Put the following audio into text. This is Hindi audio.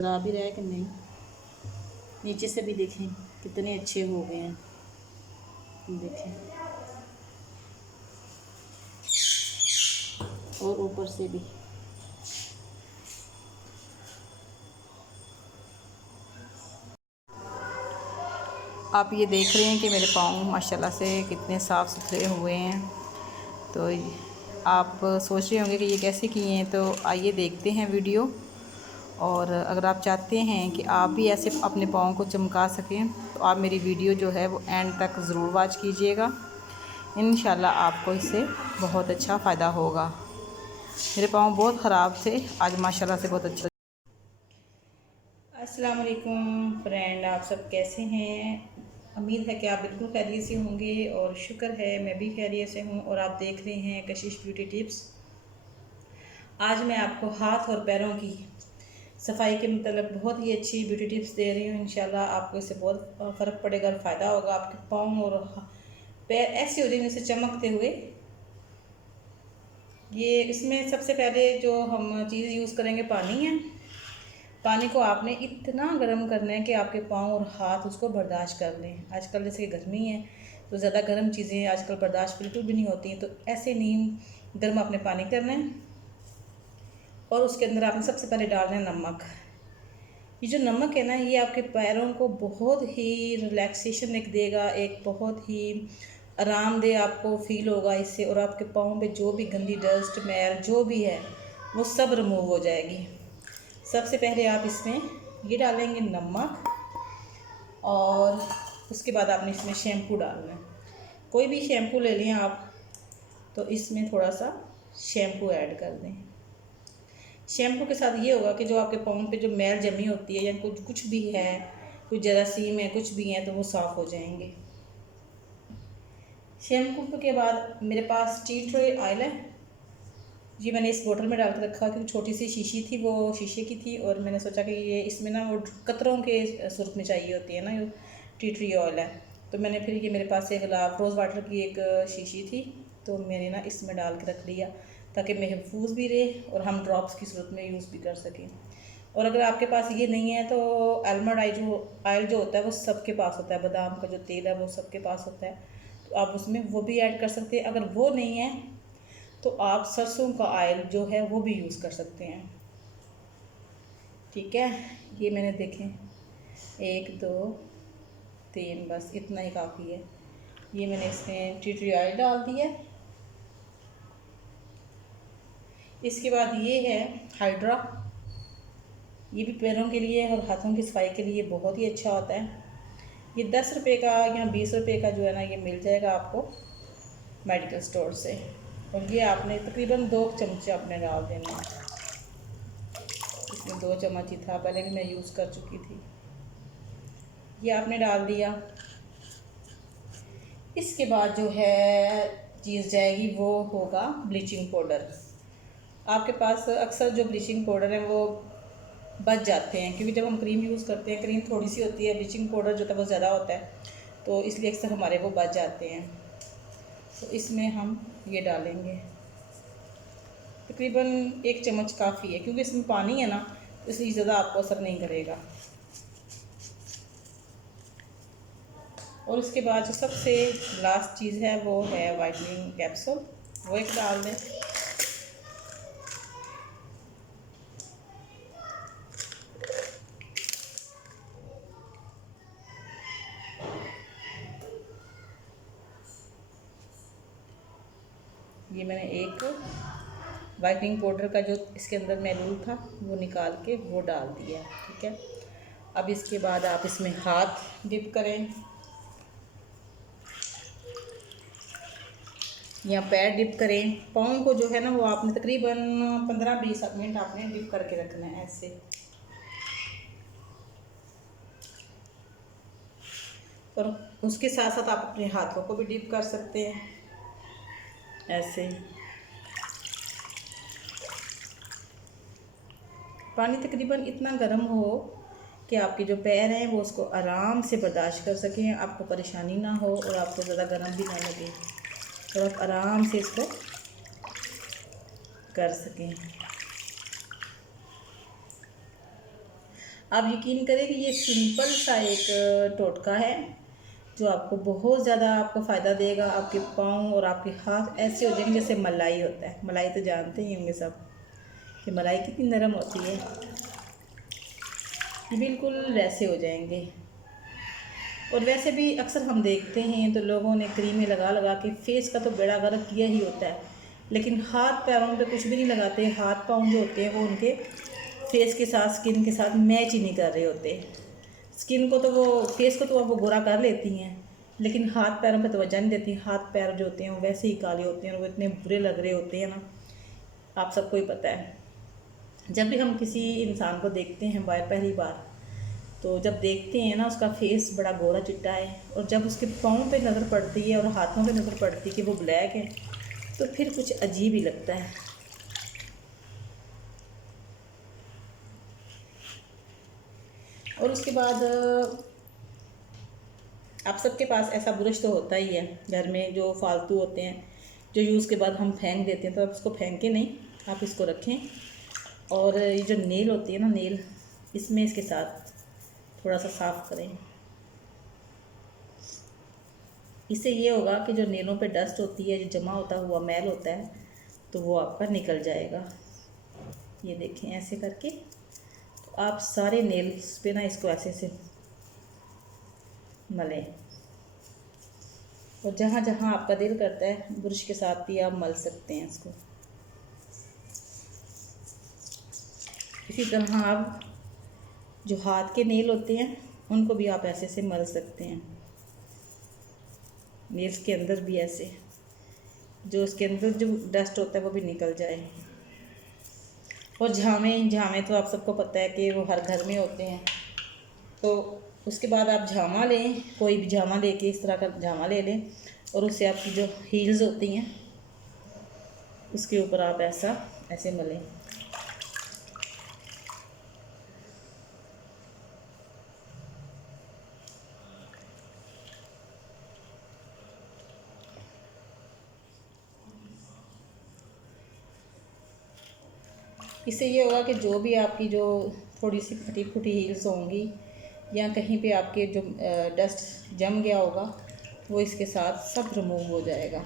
आ भी रहा है कि नहीं। नीचे से भी देखें कितने अच्छे हो गए हैं, देखें, और ऊपर से भी। आप ये देख रहे हैं कि मेरे पाँव माशाल्लाह से कितने साफ़ सुथरे हुए हैं। तो आप सोच रहे होंगे कि ये कैसे किए हैं, तो आइए देखते हैं वीडियो। और अगर आप चाहते हैं कि आप भी ऐसे अपने पाँव को चमका सकें तो आप मेरी वीडियो जो है वो एंड तक ज़रूर वॉच कीजिएगा। इंशाल्लाह आपको इससे बहुत अच्छा फ़ायदा होगा। मेरे पाँव बहुत ख़राब थे, आज माशाल्लाह से बहुत अच्छा। अस्सलाम वालेकुम फ्रेंड, आप सब कैसे हैं? उम्मीद है कि आप बिल्कुल खैरियत से होंगे और शुक्र है मैं भी खैरियत से हूँ। और आप देख रहे हैं कशिश ब्यूटी टिप्स। आज मैं आपको हाथ और पैरों की सफाई के मतलब बहुत ही अच्छी ब्यूटी टिप्स दे रही हूँ। इंशाल्लाह आपको इससे बहुत फ़र्क पड़ेगा और फ़ायदा होगा। आपके पाँव और पैर ऐसे हो जाएंगे जैसे चमकते हुए। ये इसमें सबसे पहले जो हम चीज़ यूज़ करेंगे पानी है। पानी को आपने इतना गर्म करना है कि आपके पाँव और हाथ उसको बर्दाश्त कर लें। आजकल जैसे गर्मी है तो ज़्यादा गर्म चीज़ें आजकल बर्दाश्त बिल्कुल भी नहीं होती हैं, तो ऐसे नहीं गर्म आपने पानी करना है। और उसके अंदर आपने सबसे पहले डालना है नमक। ये जो नमक है ना, ये आपके पैरों को बहुत ही रिलैक्सेशन एक देगा, एक बहुत ही आरामदेह आपको फील होगा इससे। और आपके पाँव पे जो भी गंदी डस्ट मैल जो भी है वो सब रिमूव हो जाएगी। सबसे पहले आप इसमें ये डालेंगे नमक, और उसके बाद आपने इसमें शैम्पू डालना है। कोई भी शैम्पू ले लें आप, तो इसमें थोड़ा सा शैम्पू ऐड कर दें। शैम्पू के साथ ये होगा कि जो आपके पाँव पे जो मैल जमी होती है या कुछ भी है, कुछ जरासीम है, कुछ भी है, तो वो साफ़ हो जाएंगे। शैम्पू के बाद मेरे पास टी ट्री ऑयल है। जी मैंने इस बोतल में डाल के रखा क्योंकि छोटी सी शीशी थी, वो शीशे की थी, और मैंने सोचा कि ये इसमें ना वो कतरों के सूरत में चाहिए होती है ना, ये टी ट्री ऑयल है। तो मैंने फिर ये मेरे पास एक रोज़ वाटर की एक शीशी थी, तो मैंने ना इसमें डाल के रख लिया ताकि महफूज भी रहे और हम ड्रॉप्स की सूरत में यूज़ भी कर सकें। और अगर आपके पास ये नहीं है तो आलमंड ऑयल जो होता है वो सबके पास होता है, बादाम का जो तेल है वो सबके पास होता है, तो आप उसमें वो भी ऐड कर सकते हैं। अगर वो नहीं है तो आप सरसों का ऑयल जो है वो भी यूज़ कर सकते हैं। ठीक है, ये मैंने देखें 1 2 3 बस इतना ही काफ़ी है। ये मैंने इसमें टी ट्री ऑयल डाल दिया। इसके बाद ये है हाइड्रा। ये भी पैरों के लिए और हाथों की सफाई के लिए बहुत ही अच्छा होता है। ये 10 रुपये का या 20 रुपये का जो है ना, ये मिल जाएगा आपको मेडिकल स्टोर से। और ये आपने तकरीबन 2 चमचे अपने डाल देना है। इसमें 2 चम्मच ही था, पहले भी मैं यूज़ कर चुकी थी। ये आपने डाल दिया। इसके बाद जो है चीज़ जाएगी वो होगा ब्लीचिंग पाउडर। आपके पास अक्सर जो ब्लीचिंग पाउडर है वो बच जाते हैं, क्योंकि जब हम क्रीम यूज़ करते हैं क्रीम थोड़ी सी होती है, ब्लीचिंग पाउडर जो है वो ज़्यादा होता है, तो इसलिए अक्सर हमारे वो बच जाते हैं। तो इसमें हम ये डालेंगे तकरीबन 1 चम्मच काफ़ी है, क्योंकि इसमें पानी है ना, तो इसलिए ज़्यादा आपको असर नहीं करेगा। और उसके बाद जो सबसे लास्ट चीज़ है वो है वाइटनिंग कैप्सूल, वो एक डाल दें। ये मैंने एक वाइटनिंग पाउडर का जो इसके अंदर मैलूल था वो निकाल के वो डाल दिया। ठीक है, अब इसके बाद आप इसमें हाथ डिप करें या पैर डिप करें। पाँव को जो है ना वो आपने तकरीबन 15-20 मिनट आपने डिप करके रखना है ऐसे। और उसके साथ साथ आप अपने हाथों को भी डिप कर सकते हैं ऐसे। पानी तकरीबन इतना गर्म हो कि आपके जो पैर हैं वो उसको आराम से बर्दाश्त कर सकें, आपको परेशानी ना हो और आपको ज़्यादा गर्म भी ना लगे, तो आप आराम से इसको कर सकें। आप यकीन करें कि ये सिंपल सा एक टोटका है जो आपको बहुत ज़्यादा आपको फ़ायदा देगा। आपके पाँव और आपके हाथ ऐसे हो जाएंगे जैसे मलाई होता है। मलाई तो जानते ही होंगे सब कि मलाई कितनी नरम होती है, बिल्कुल वैसे हो जाएंगे। और वैसे भी अक्सर हम देखते हैं तो लोगों ने क्रीमें लगा लगा के फेस का तो बेड़ा गर्क किया ही होता है, लेकिन हाथ पैरों पे कुछ भी नहीं लगाते। हाथ पाँव जो होते हैं वो उनके फेस के साथ, स्किन के साथ मैच ही नहीं कर रहे होते। स्किन को तो वो, फेस को तो वो गोरा कर लेती हैं, लेकिन हाथ पैरों पे तवज्जो नहीं देती। हाथ पैर जो होते हैं वो वैसे ही काले होते हैं और वो इतने बुरे लग रहे होते हैं ना, आप सबको ही पता है। जब भी हम किसी इंसान को देखते हैं पहली बार, तो जब देखते हैं ना उसका फेस बड़ा गोरा चिट्टा है, और जब उसके पाँव पे नज़र पड़ती है और हाथों पे नज़र पड़ती है कि वो ब्लैक है, तो फिर कुछ अजीब ही लगता है। और उसके बाद आप सबके पास ऐसा ब्रश तो होता ही है घर में, जो फालतू होते हैं, जो यूज़ के बाद हम फेंक देते हैं। तो आप इसको फेंके नहीं, आप इसको रखें। और ये जो नेल होती है ना, नेल, इसमें इसके साथ थोड़ा सा साफ़ करें। इससे ये होगा कि जो नेलों पे डस्ट होती है, जो जमा होता हुआ मैल होता है, तो वो आपका निकल जाएगा। ये देखें ऐसे करके, तो आप सारे नेल्स पे ना इसको ऐसे से मलें, और जहाँ जहाँ आपका दिल करता है ब्रश के साथ भी आप मल सकते हैं इसको। इसी तरह आप जो हाथ के नेल होते हैं उनको भी आप ऐसे से मल सकते हैं, नेल्स के अंदर भी ऐसे, जो उसके अंदर जो डस्ट होता है वो भी निकल जाए। और झामे तो आप सबको पता है कि वो हर घर में होते हैं। तो उसके बाद आप झामा लें, कोई भी झामा लेके इस तरह का झामा ले लें, और उससे आपकी जो हील्स होती हैं उसके ऊपर आप ऐसे मलें। इससे ये होगा कि जो भी आपकी जो थोड़ी सी फटी फूटी हील्स होंगी, या कहीं पे आपके जो डस्ट जम गया होगा, वो इसके साथ सब रिमूव हो जाएगा।